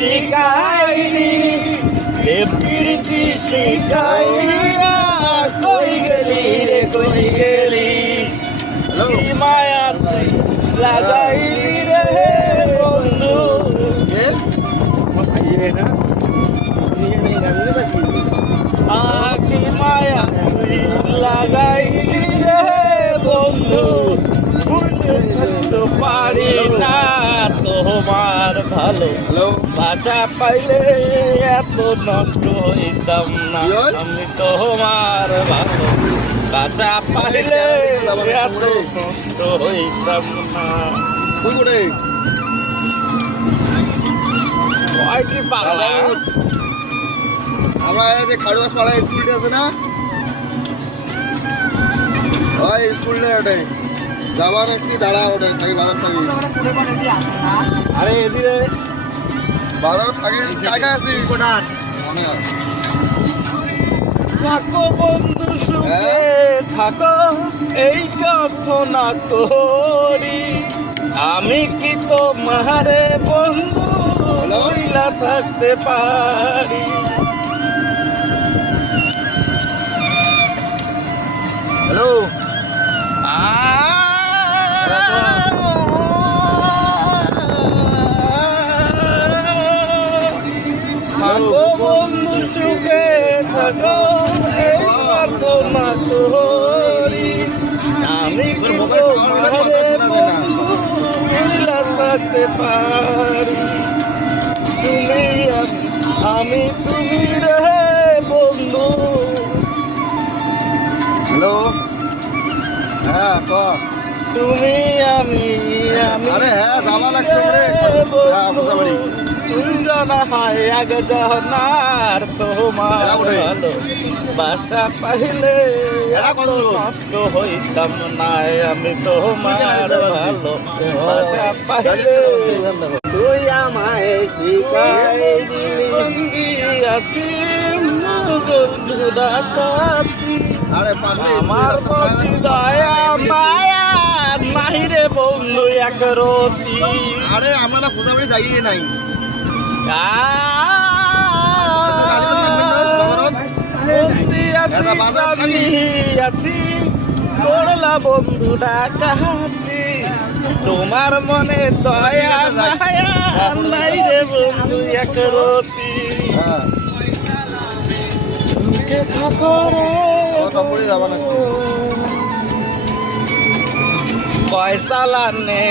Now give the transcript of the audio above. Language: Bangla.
শিখাইনি এ প্রীতি শিখাইয়া কই গেলি রে কই গেলি কি মায়া তুই লাগাইলি রে বন্ধু কি মায়া তুই লাগাইলি রে বন্ধু পারি না তোমার ভালো বাঁচা পাইলে এত নষ্ট হইতাম না আমি তোমার ভালো বাঁচা পাইলে এত নষ্ট হইতাম না কি পাগলা আমরা যে খাড়ুয়াস পাড়া স্কুলটা আছে না ওই স্কুলটা ওটাই যাবার একটি দাঁড়া ওটাই থাকি বাজার থাকি আরে এদিকে বাজার থাকি কাকা আছি থাকো বন্ধু সুখে থাকো এই কামনা করি আমি কি তোমারে বন্ধু লইলা থাকতে পারি হ্যালো থাকো বন্ধু সুখে থাকো এই প্রার্থনা করি আমি কি তোমারে বন্ধু লইলা থাকতে পারি তুমি আমি তুমি রে বন্ধু হ্যালো হ্যাঁ ক তুমি আমি আরে হ্যাঁ যাবা লাগছে রে বুঝাবাড়ি তুমি জানা হয় আগে জানার তোমার ভালো বাসা পাইলে নষ্ট হইতাম না আমি তোমার ভালো বাসা পাইলে তুই আমায় শিখাই দিলি আছি বন্ধুরা কাছি আরে আমার প্রতি দয়া মায়া নাহি রে বন্ধু এক রতি আরে আমরা না বুঝাবাড়ি যাইয়ে নাই আছি করলা বন্ধুরা কাহাতি তোমার মনে দয়া মায়া নাই রে বন্ধু এক রতি সুখে থাকো রে যাবা লাগছে পয়সা লানে